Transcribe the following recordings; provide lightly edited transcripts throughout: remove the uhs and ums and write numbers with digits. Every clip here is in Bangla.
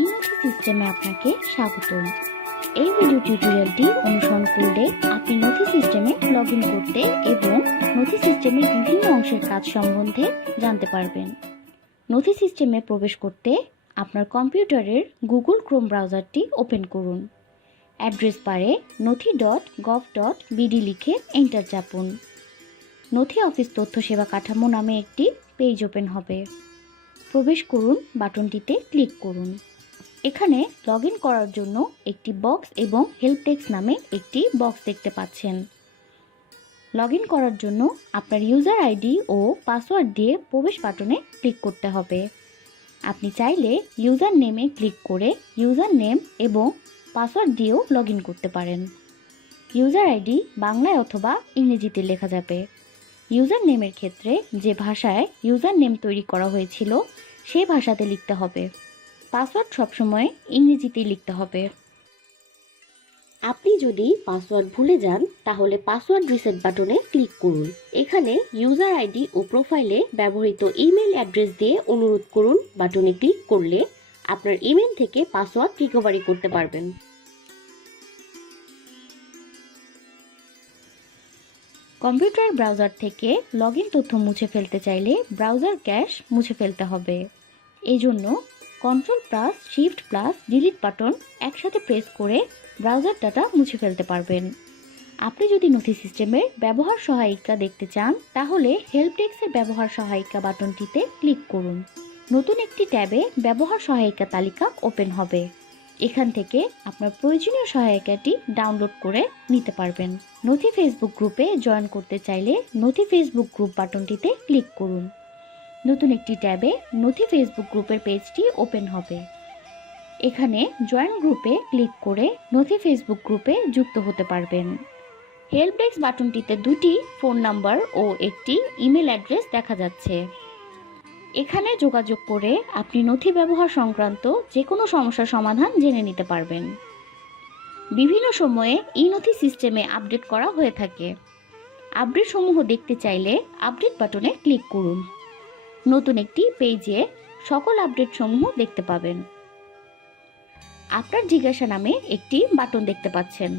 ইনথি সিস্টেমে আপনাকে স্বাগতম। এই ভিডিও টিউটোরিয়ালটি অনুসরণ করলে আপনি নথি সিস্টেমে লগ ইন করতে এবং নথি সিস্টেমের বিভিন্ন অংশের কাজ সম্বন্ধে জানতে পারবেন। নথি সিস্টেমে প্রবেশ করতে আপনার কম্পিউটারের গুগল ক্রোম ব্রাউজারটি ওপেন করুন। অ্যাড্রেস বারে নথি.gov.bd লিখে এন্টার চাপুন। নথি অফিস তথ্য সেবা কাঠামো নামে একটি পেজ ওপেন হবে। প্রবেশ করুন বাটনটিতে ক্লিক করুন। এখানে লগ ইন করার জন্য একটি বক্স এবং হেল্প ডেস্ক নামে একটি বক্স দেখতে পাচ্ছেন। লগ ইন করার জন্য আপনার ইউজার আইডি ও পাসওয়ার্ড দিয়ে প্রবেশ বাটনে ক্লিক করতে হবে। আপনি চাইলে ইউজার নেমে ক্লিক করে ইউজার নেম এবং পাসওয়ার্ড দিয়েও লগ ইন করতে পারেন। ইউজার আইডি বাংলায় অথবা ইংরেজিতে লেখা যাবে। ইউজার নেমের ক্ষেত্রে যে ভাষায় ইউজার নেম তৈরি করা হয়েছিল সেই ভাষাতে লিখতে হবে। পাসওয়ার্ড সবসময় ইংরেজিতেই লিখতে হবে। আপনি যদি পাসওয়ার্ড ভুলে যান তাহলে পাসওয়ার্ড রিসেট বাটনে ক্লিক করুন। এখানে ইউজার আইডি ও প্রোফাইলে ব্যবহৃত ইমেল অ্যাড্রেস দিয়ে অনুরোধ করুন বাটনে ক্লিক করলে আপনার ইমেল থেকে পাসওয়ার্ড রিকভারি করতে পারবেন। কম্পিউটার ব্রাউজার থেকে লগ ইন তথ্য মুছে ফেলতে চাইলে ব্রাউজার ক্যাশ মুছে ফেলতে হবে। এই জন্য Ctrl+Shift+Delete বাটন একসাথে প্রেস করে ব্রাউজার ডাটা মুছে ফেলতে পারবেন। আপনি যদি নথি সিস্টেমের ব্যবহার সহায়িকা দেখতে চান তাহলে হেল্প ডেস্কের ব্যবহার সহায়িকা বাটনটিতে ক্লিক করুন। নতুন একটি ট্যাবে ব্যবহার সহায়িকা তালিকা ওপেন হবে। এখান থেকে আপনার প্রয়োজনীয় সহায়িকাটি ডাউনলোড করে নিতে পারবেন। নথি ফেসবুক গ্রুপে জয়েন করতে চাইলে নথি ফেসবুক গ্রুপ বাটনটিতে ক্লিক করুন। নতুন একটি ট্যাবে নথি ফেসবুক গ্রুপের পেজটি ওপেন হবে। এখানে জয়েন গ্রুপে ক্লিক করে নথি ফেসবুক গ্রুপে যুক্ত হতে পারবেন। হেল্প ডেস্ক বাটনটিতে দুটি ফোন নাম্বার ও একটি ইমেল অ্যাড্রেস দেখা যাচ্ছে। এখানে যোগাযোগ করে আপনি নথি ব্যবহার সংক্রান্ত যে কোনো সমস্যার সমাধান জেনে নিতে পারবেন। বিভিন্ন সময়ে নথি সিস্টেমে আপডেট করা হয়ে থাকে। আপডেট সমূহ দেখতে চাইলে আপডেট বাটনে ক্লিক করুন। নতুন একটি পেজে সকল আপডেট সমূহ দেখতে পাবেন। আপনার জিজ্ঞাসা নামে একটি বাটন দেখতে পাচ্ছেন।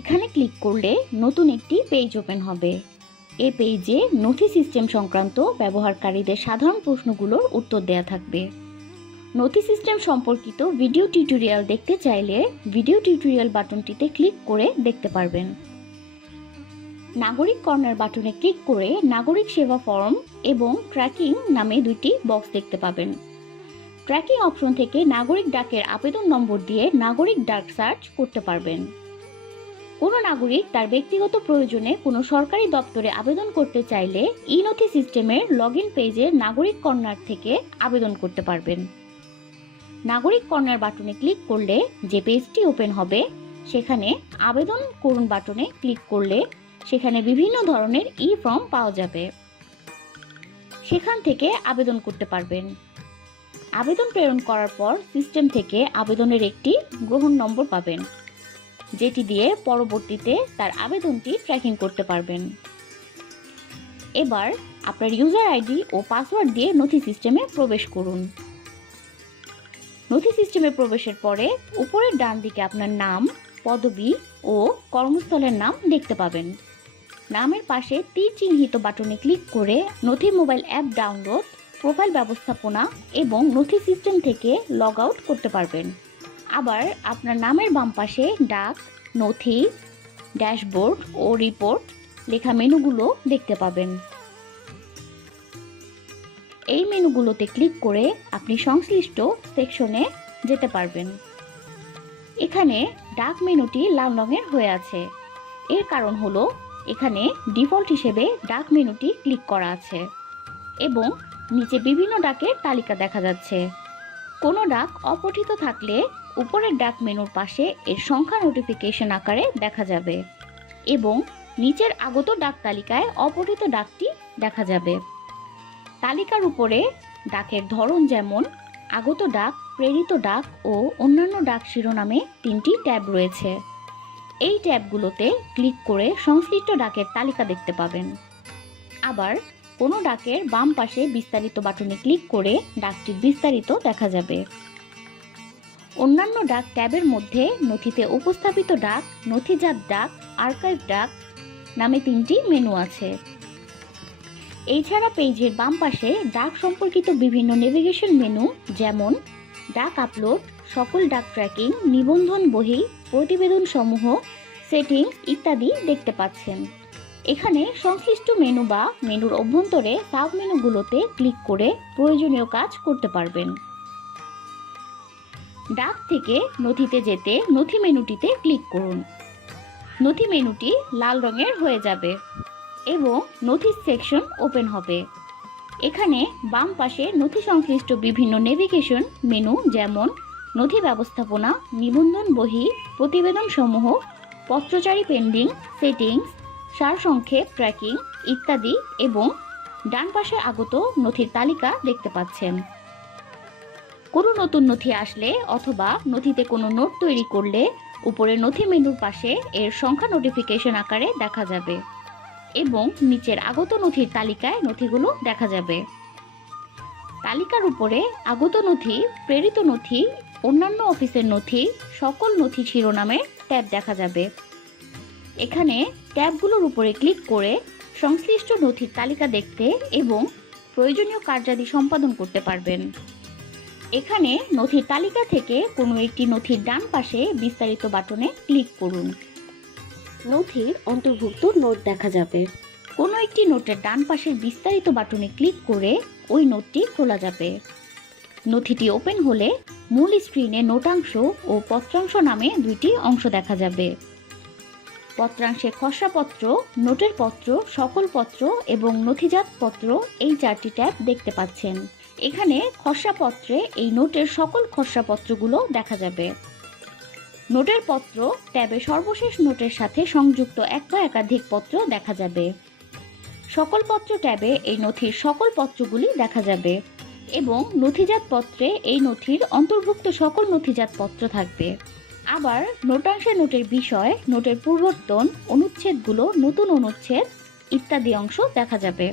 এখানে ক্লিক করলে নতুন একটি পেজ ওপেন হবে। এই পেজে নথি সিস্টেম সংক্রান্ত ব্যবহারকারীদের সাধারণ প্রশ্নগুলোর উত্তর দেয়া থাকবে। নথি সিস্টেম সম্পর্কিত ভিডিও টিউটোরিয়াল দেখতে চাইলে ভিডিও টিউটোরিয়াল বাটনটিতে ক্লিক করে দেখতে পারবেন। নাগরিক কর্নার বাটনে ক্লিক করে নাগরিক সেবা ফর্ম এবং ট্র্যাকিং নামে দুটি বক্স দেখতে পাবেন। ট্র্যাকিং অপশন থেকে নাগরিক ডাকের আবেদন নম্বর দিয়ে নাগরিক ডাক সার্চ করতে পারবেন। কোনো নাগরিক তার ব্যক্তিগত প্রয়োজনে কোনো সরকারি দপ্তরে আবেদন করতে চাইলে নথি সিস্টেমের লগ ইন পেজে নাগরিক কর্নার থেকে আবেদন করতে পারবেন। নাগরিক কর্নার বাটনে ক্লিক করলে যে পেজটি ওপেন হবে সেখানে আবেদন করুন বাটনে ক্লিক করলে সেখানে বিভিন্ন ধরনের ফর্ম পাওয়া যাবে। সেখান থেকে আবেদন করতে পারবেন। আবেদন প্রেরণ করার পর সিস্টেম থেকে আবেদনের একটি গ্রহণ নম্বর পাবেন, যেটি দিয়ে পরবর্তীতে তার আবেদনটি ট্র্যাকিং করতে পারবেন। এবার আপনার ইউজার আইডি ও পাসওয়ার্ড দিয়ে নথি সিস্টেমে প্রবেশ করুন। নথি সিস্টেমে প্রবেশের পরে উপরের ডান দিকে আপনার নাম, পদবি ও কর্মস্থলের নাম দেখতে পাবেন। নামের পাশে তীর চিহ্নিত বাটনে ক্লিক করে নথি মোবাইল অ্যাপ ডাউনলোড, প্রোফাইল ব্যবস্থাপনা এবং নথি সিস্টেম থেকে লগ আউট করতে পারবেন। আবার আপনার নামের বাম পাশে ডাক, নথি, ড্যাশবোর্ড ও রিপোর্ট লেখা মেনুগুলো দেখতে পাবেন। এই মেনুগুলোতে ক্লিক করে আপনি সংশ্লিষ্ট সেকশনে যেতে পারবেন। এখানে ডাক মেনুটি লাল রঙের হয়ে আছে। এর কারণ হলো এখানে ডিফল্ট হিসেবে ডাক মেনুটি ক্লিক করা আছে এবং নিচে বিভিন্ন ডাকের তালিকা দেখা যাচ্ছে। কোনো ডাক অপঠিত থাকলে উপরের ডাক মেনুর পাশে এর সংখ্যা নোটিফিকেশন আকারে দেখা যাবে এবং নিচের আগত ডাক তালিকায় অপঠিত ডাকটি দেখা যাবে। তালিকার উপরে ডাকের ধরন যেমন আগত ডাক, প্রেরিত ডাক ও অন্যান্য ডাক শিরোনামে 3টি ট্যাব রয়েছে। এই ট্যাবগুলোতে ক্লিক করে সংশ্লিষ্ট ডাকের তালিকা দেখতে পাবেন। আবার কোনো ডাকের বাম পাশে বিস্তারিত বাটনে ক্লিক করে ডাকটির বিস্তারিত দেখা যাবে। অন্যান্য ডাক ট্যাবের মধ্যে নথিতে উপস্থাপিত ডাক, নথিজাত ডাক, আর্কাইভ ডাক নামে 3টি মেনু আছে। এছাড়া পেজের বাম পাশে ডাক সম্পর্কিত বিভিন্ন নেভিগেশন মেনু যেমন ডাক আপলোড, সকল ডাক ট্র্যাকিং, নিবন্ধন বহি, প্রতিবেদন সমূহ, সেটিংস ইত্যাদি দেখতে পাচ্ছেন। এখানে সংশ্লিষ্ট মেনু বা মেনুর অভ্যন্তরে সাব মেনুগুলোতে ক্লিক করে প্রয়োজনীয় কাজ করতে পারবেন। ডাক থেকে নথিতে যেতে নথি মেনুটিতে ক্লিক করুন। নথি মেনুটি লাল রঙের হয়ে যাবে এবং নথি সেকশন ওপেন হবে। এখানে বাম পাশে নথি সংশ্লিষ্ট বিভিন্ন নেভিগেশন মেনু যেমন নথি ব্যবস্থাপনা, নিবন্ধন বহি, প্রতিবেদন সমূহ, পত্রচারী পেন্ডিং, সেটিংস, সারসংক্ষেপ, ট্র্যাকিং ইত্যাদি এবং ডান পাশে আগত নথির তালিকা দেখতে পাচ্ছেন। কোনো নতুন নথি আসলে অথবা নথিতে কোনো নোট তৈরি করলে উপরে নথি মেনুর পাশে এর সংখ্যা নোটিফিকেশন আকারে দেখা যাবে এবং নিচের আগত নথির তালিকায় নথিগুলো দেখা যাবে। তালিকার উপরে আগত নথি, প্রেরিত নথি, অন্যান্য অফিসের নথি, সকল নথি শিরোনামের ট্যাব দেখা যাবে। এখানে ট্যাবগুলোর উপরে ক্লিক করে সংশ্লিষ্ট নথির তালিকা দেখতে এবং প্রয়োজনীয় কার্যাদি সম্পাদন করতে পারবেন। এখানে নথির তালিকা থেকে কোনো একটি নথির ডান পাশে বিস্তারিত বাটনে ক্লিক করুন। নথির অন্তর্ভুক্ত নোট দেখা যাবে। কোনো একটি নোটের ডান পাশের বিস্তারিত বাটনে ক্লিক করে ওই নোটটি খোলা যাবে। নথিটি ওপেন হলে মূল স্ক্রিনে নোটাংশ ও পত্রাংশ নামে 2টি অংশ দেখা যাবে। পত্রাংশে খসড়া পত্র, নোটের পত্র, সকল পত্র এবং নথিজাত পত্র এই 4টি ট্যাব দেখতে পাচ্ছেন। এখানে খসড়া পত্রে এই নোটের সকল খসড়া পত্রগুলো দেখা যাবে। নোটের পত্র ট্যাবে সর্বশেষ নোটের সাথে সংযুক্ত এক বা একাধিক পত্র দেখা যাবে। সকল পত্র ট্যাবে এই নথির সকল পত্রগুলি দেখা যাবে এবং নথিজাত পত্রে এই নথির অন্তর্ভুক্ত সকল নথিজাত পত্র থাকবে। আবার নোটাংশে নোটের বিষয়, নোটের পূর্ববর্তন, অনুচ্ছেদগুলো, নতুন অনুচ্ছেদ ইত্যাদি অংশ দেখা যাবে।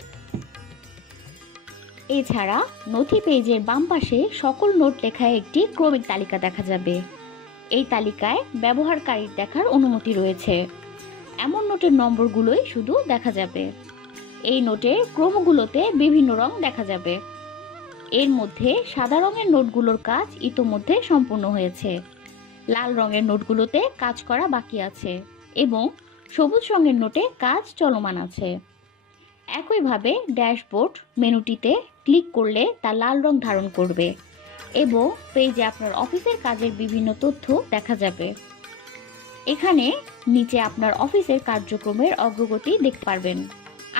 এছাড়া নথি পেজের বাম পাশে সকল নোট লেখা একটি ক্রমিক তালিকা দেখা যাবে। এই তালিকায় ব্যবহারকারীর দেখার অনুমতি রয়েছে। এমন নোটের নম্বরগুলোই শুধু দেখা যাবে। এই নোটের ক্রমগুলোতে বিভিন্ন রং দেখা যাবে। এর মধ্যে সাদা রঙের নোটগুলোর কাজ ইতোমধ্যে সম্পূর্ণ হয়েছে, লাল রঙের নোটগুলোতে কাজ করা বাকি আছে এবং সবুজ রঙের নোটে কাজ চলমান আছে। একইভাবে ড্যাশবোর্ড মেনুটিতে ক্লিক করলে তা লাল রং ধারণ করবে এবং পেজে আপনার অফিসের কাজের বিভিন্ন তথ্য দেখা যাবে। এখানে নিচে আপনার অফিসের কার্যক্রমের অগ্রগতি দেখতে পারবেন।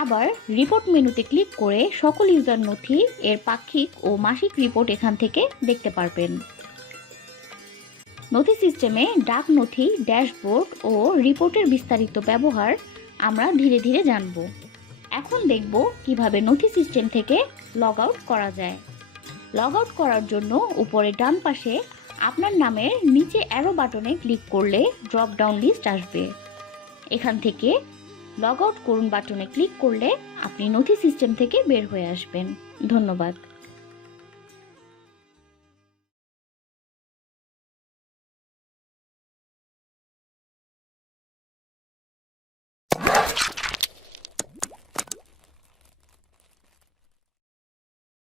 আবার রিপোর্ট মেনুতে ক্লিক করে সকল ইউজার নথি এর পাক্ষিক ও মাসিক রিপোর্ট এখান থেকে দেখতে পারবেন। নথি সিস্টেমে ডাক নথি, ড্যাশবোর্ড ও রিপোর্টের বিস্তারিত ব্যবহার আমরা ধীরে ধীরে জানব। এখন দেখব কিভাবে নথি সিস্টেম থেকে লগ আউট করা যায়। লগ আউট করার জন্য উপরে ডান পাশে আপনার নামের নিচে অ্যারো বাটনে ক্লিক করলে ড্রপ ডাউন লিস্ট আসবে। এখান থেকে লগ আউট করুন বাটনে ক্লিক করলে আপনি নথি সিস্টেম থেকে বের হয়ে আসবেন। ধন্যবাদ।